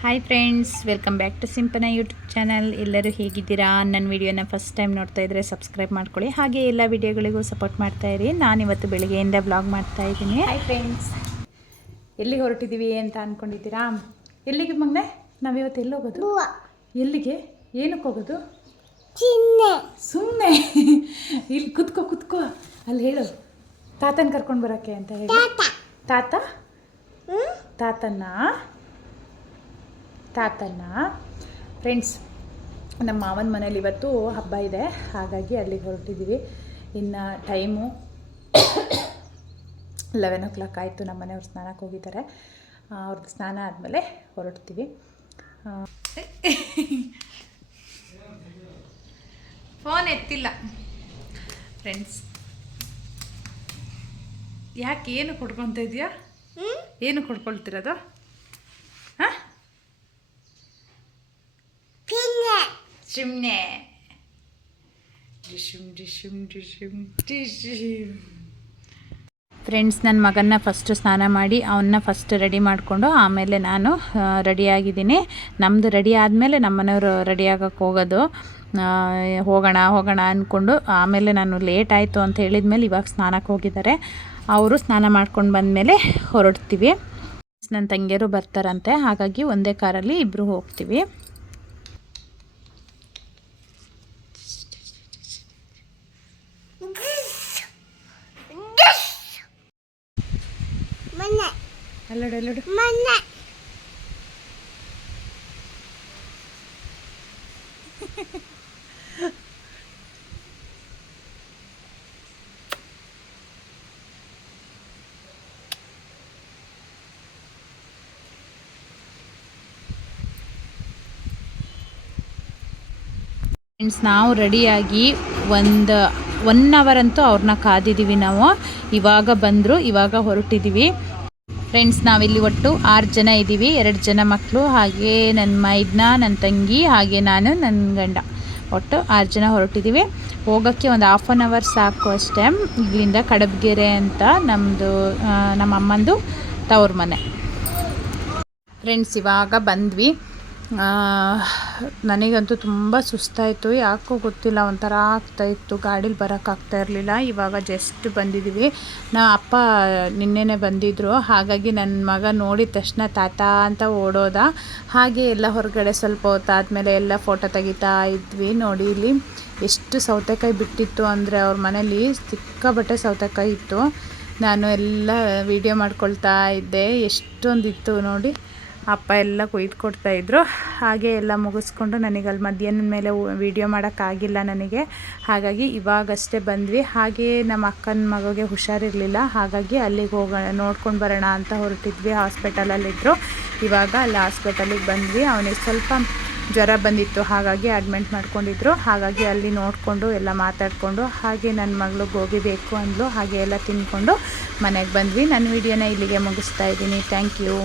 Hi friends welcome back to Simpana YouTube channel ಎಲ್ಲರೂ ಹೇಗಿದ್ದೀರಾ? ನನ್ನ ವಿಡಿಯೋನ ಫಸ್ಟ್ ಟೈಮ್ ನೋಡ್ತಾ ಇದ್ದರೆ ಸಬ್ಸ್ಕ್ರೈಬ್ ಮಾಡ್ಕೊಳ್ಳಿ. ಹಾಗೆ ಎಲ್ಲ ವಿಡಿಯೋಗಳಿಗೂ ಸಪೋರ್ಟ್ ಮಾಡ್ತಾ ಇರಿ. ನಾನು ಇವತ್ತು ಬೆಳಗ್ಗೆಯಿಂದ ಬ್ಲಾಗ್ ಮಾಡ್ತಾ ಇದ್ದೀನಿ. ಹಾಯ್ ಫ್ರೆಂಡ್ಸ್ ಎಲ್ಲಿಗೆ ಹೊರಟಿದ್ದೀವಿ ಅಂತ ಅಂದ್ಕೊಂಡಿದ್ದೀರಾ ಎಲ್ಲಿಗೆ ಮಗನೆ? ನಾವಿವತ್ತು ಎಲ್ಲಿ ಹೋಗೋದು? ಎಲ್ಲಿಗೆ? ಏನಕ್ಕೆ ಹೋಗೋದು? ಸುಮ್ಮನೆ ಇಲ್ಲಿ ಕುತ್ಕೋ ಕುತ್ಕೋ. ಅಲ್ಲಿ ಹೇಳು. ತಾತನ ಕರ್ಕೊಂಡು ಬರೋಕ್ಕೆ ಅಂತ ಹೇಳಿ. ತಾತ. ತಾತನ್ನ ತಾತನ್ನ ಫ್ರೆಂಡ್ಸ್ ನಮ್ಮ ಮಾವನ ಮನೇಲಿ ಇವತ್ತು ಹಬ್ಬ ಇದೆ. ಹಾಗಾಗಿ ಅಲ್ಲಿಗೆ ಹೊರಟಿದ್ದೀವಿ. ಇನ್ನು ಟೈಮು ಲೆವೆನ್ ಓ ಕ್ಲಾಕ್ ಆಯಿತು. ನಮ್ಮ ಮನೆಯವ್ರು ಸ್ನಾನಕ್ಕೆ ಹೋಗಿದ್ದಾರೆ. ಅವ್ರದ್ದು ಸ್ನಾನ ಆದಮೇಲೆ ಹೊರಡ್ತೀವಿ. ಫೋನ್ ಎತ್ತಿಲ್ಲ. ಫ್ರೆಂಡ್ಸ್ ಯಾಕೆ ಏನು ಕೊಡ್ಕೊತ ಇದೆಯಾ? ಏನು ಕೊಡ್ಕೊಳ್ತಿರೋದು? ಸುಮ್ಮನೆ ಡಿಶುಮ್ ಡಿಶುಮ್ ಡಿಶುಮ್ ಡಿಶುಮ್. ಫ್ರೆಂಡ್ಸ್ ನನ್ನ ಮಗನ್ನ ಫಸ್ಟು ಸ್ನಾನ ಮಾಡಿ ಅವನ್ನ ಫಸ್ಟ್ ರೆಡಿ ಮಾಡಿಕೊಂಡು ಆಮೇಲೆ ನಾನು ರೆಡಿಯಾಗಿದ್ದೀನಿ ನಮ್ಮದು ರೆಡಿ ಆದಮೇಲೆ ನಮ್ಮ ಮನೆಯವರು ರೆಡಿ ಆಗೋಕ್ಕೆ ಹೋಗೋದು ಹೋಗೋಣ ಹೋಗೋಣ ಅಂದ್ಕೊಂಡು ಆಮೇಲೆ ನಾನು ಲೇಟ್ ಆಯಿತು ಅಂತ ಹೇಳಿದ್ಮೇಲೆ ಇವಾಗ ಸ್ನಾನಕ್ಕೆ ಹೋಗಿದ್ದಾರೆ. ಅವರು ಸ್ನಾನ ಮಾಡ್ಕೊಂಡು ಬಂದಮೇಲೆ ಹೊರಡ್ತೀವಿ. ನನ್ನ ತಂಗಿಯರು ಬರ್ತಾರಂತೆ, ಹಾಗಾಗಿ ಒಂದೇ ಕಾರಲ್ಲಿ ಇಬ್ಬರು ಹೋಗ್ತೀವಿ. ಅಲ್ಲಡು ಅಲ್ಲಡು. ಫ್ರೆಂಡ್ಸ್ ನಾವು ರೆಡಿಯಾಗಿ ಒಂದು ಒನ್ ಅವರ್ ಅಂತೂ ಅವ್ರನ್ನ ಕಾದಿದ್ದೀವಿ ನಾವು. ಇವಾಗ ಬಂದರು ಇವಾಗ ಹೊರಟಿದ್ದೀವಿ ಫ್ರೆಂಡ್ಸ್ ನಾವಿಲ್ಲಿ ಒಟ್ಟು ಆರು ಜನ ಇದ್ದೀವಿ. ಎರಡು ಜನ ಮಕ್ಕಳು ಹಾಗೆ ನನ್ನ ಮೈದ್ನ ನನ್ನ ತಂಗಿ, ಹಾಗೆ ನಾನು ನನ್ನ ಗಂಡ. ಒಟ್ಟು ಆರು ಜನ ಹೊರಟಿದ್ದೀವಿ. ಹೋಗೋಕ್ಕೆ ಒಂದು ಹಾಫ್ ಆನ್ ಅವರ್ ಸಾಕು ಅಷ್ಟೇ. ಇಲ್ಲಿಂದ ಕಡಬಗೆರೆ ಅಂತ ನಮ್ಮದು ನಮ್ಮ ಅಮ್ಮಂದು ತವ್ರ ಮನೆ. ಫ್ರೆಂಡ್ಸ್ ಇವಾಗ ಬಂದ್ವಿ. ನನಗಂತೂ ತುಂಬ ಸುಸ್ತಾಯಿತು. ಯಾಕೋ ಗೊತ್ತಿಲ್ಲ, ಒಂಥರ ಆಗ್ತಾಯಿತ್ತು ಗಾಡೀಲಿ ಬರೋಕ್ಕಾಗ್ತಾ ಇರಲಿಲ್ಲ. ಇವಾಗ ಜಸ್ಟ್ ಬಂದಿದ್ದೀವಿ ನಾ ಅಪ್ಪ ನಿನ್ನೆನೆ ಬಂದಿದ್ದರು ಹಾಗಾಗಿ ನನ್ನ ಮಗ ನೋಡಿದ ತಕ್ಷಣ ತಾತ ಅಂತ ಓಡೋದ. ಹಾಗೆ ಎಲ್ಲ ಹೊರಗಡೆ ಸ್ವಲ್ಪ ಹೊತ್ತಾದಮೇಲೆ ಎಲ್ಲ ಫೋಟೋ ತೆಗಿತಾ ಇದ್ವಿ. ನೋಡಿ ಇಲ್ಲಿ ಎಷ್ಟು ಸೌತೆಕಾಯಿ ಬಿಟ್ಟಿತ್ತು ಅಂದರೆ ಅವ್ರ ಮನೇಲಿ ಸಿಕ್ಕಾಬಟ್ಟೆ ಸೌತೆಕಾಯಿ ಇತ್ತು. ನಾನು ಎಲ್ಲ ವೀಡಿಯೋ ಮಾಡ್ಕೊಳ್ತಾ ಇದ್ದೆ. ಎಷ್ಟೊಂದಿತ್ತು ನೋಡಿ. ಅಪ್ಪ ಎಲ್ಲ ಕೊಯ್ದು ಕೊಡ್ತಾಯಿದ್ರು ಹಾಗೆ ಎಲ್ಲ ಮುಗಿಸ್ಕೊಂಡು ನನಗೆ ಅಲ್ಲಿ ಮಧ್ಯಾಹ್ನದ ಮೇಲೆ ವೀಡಿಯೋ ಮಾಡೋಕ್ಕಾಗಿಲ್ಲ ನನಗೆ. ಹಾಗಾಗಿ ಇವಾಗಷ್ಟೇ ಬಂದ್ವಿ. ಹಾಗೆ ನಮ್ಮ ಅಕ್ಕನ ಮಗುಗೆ ಹುಷಾರಿರಲಿಲ್ಲ. ಹಾಗಾಗಿ ಅಲ್ಲಿಗೆ ಹೋಗೋಣ ನೋಡ್ಕೊಂಡು ಬರೋಣ ಅಂತ ಹೊರಟಿದ್ವಿ. ಹಾಸ್ಪಿಟಲಲ್ಲಿದ್ದರು ಇವಾಗ ಅಲ್ಲಿ ಹಾಸ್ಪಿಟಲಿಗೆ ಬಂದ್ವಿ. ಅವನಿಗೆ ಸ್ವಲ್ಪ ಜ್ವರ ಬಂದಿತ್ತು. ಹಾಗಾಗಿ ಅಡ್ಮಿಂಟ್ ಮಾಡ್ಕೊಂಡಿದ್ರು. ಹಾಗಾಗಿ ಅಲ್ಲಿ ನೋಡಿಕೊಂಡು ಎಲ್ಲ ಮಾತಾಡಿಕೊಂಡು ಹಾಗೆ ನನ್ನ ಮಗಳು ಗೋಬಿ ಬೇಕು ಅಂದ್ಲು. ಹಾಗೆ ಎಲ್ಲ ತಿಂದ್ಕೊಂಡು ಮನೆಗೆ ಬಂದ್ವಿ. ನನ್ನ ವಿಡಿಯೋನ ಇಲ್ಲಿಗೆ ಮುಗಿಸ್ತಾ ಇದ್ದೀನಿ. Thank you